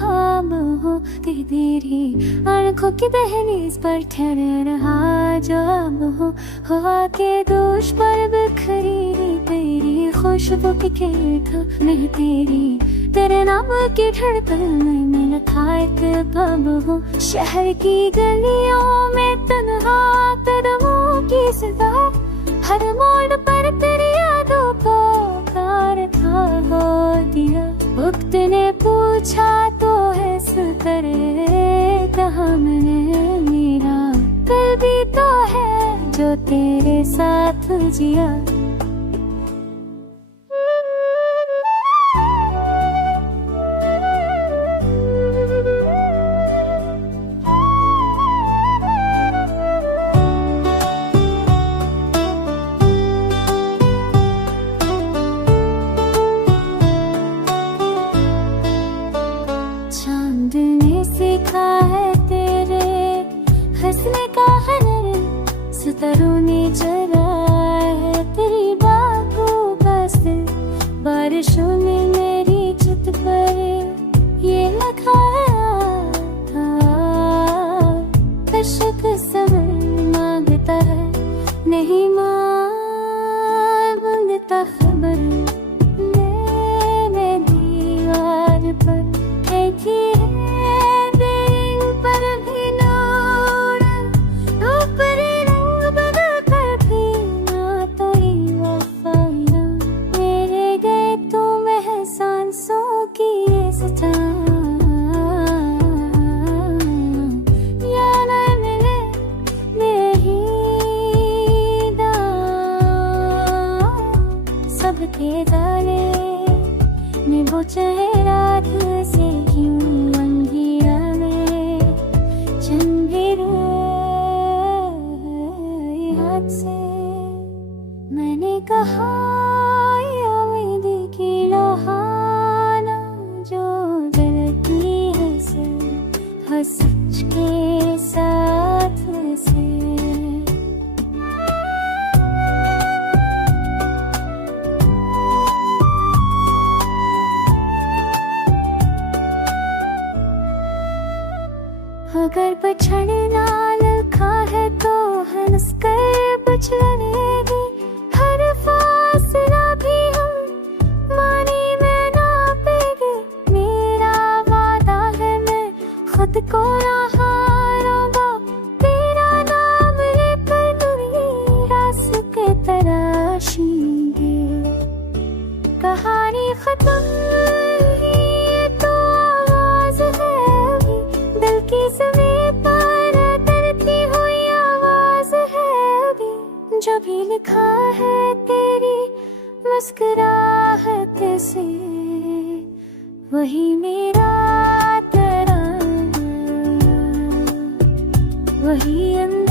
ख्वाब हो कि तेरी आंखों की दहलीज पर ठहर रहा जब हो आके दोष पर बिखरी तेरी खुशबू की खेत में तेरे नाम की धड़कन में लिखा एक पब हो। शहर की गलियों में तन्हा कदमों की सदा, हर मोड़ पर तेरी यादों को कार था हो दिया। वक्त ने पूछा तो ऐस करे कहाँ मैंने मेरा दिल भी तो है जो तेरे साथ जिया। चांद ने सीखा है तेरे हंसने का हुनर, सितारों ने जलाया है तेरी बातों का सिर। बारिशों ने मेरी छत पर ये लिखाया था, कशक सबर मांगता है नहीं मांगता खबर। मेरे दीवार पर सबके जाने में वो चेहरा से क्यों अंधिया में चंदेरा याद से मैंने कहा ये उम्मीद की लोहाना जो गलती है हर सच के साथ से। अगर पछड़ना लिखा है तो हंस कर पछड़ेगी, हर फासला भी हम मानी में नापेंगे। मेरा वादा है मैं खुद को ना हारूंगा, तेरा नाम लेकर दूरी रास्ते तराशेंगे। कहानी खत्म जो भी लिखा है तेरी मुस्कुराहट से, वही मेरा तेरा वही अंदर।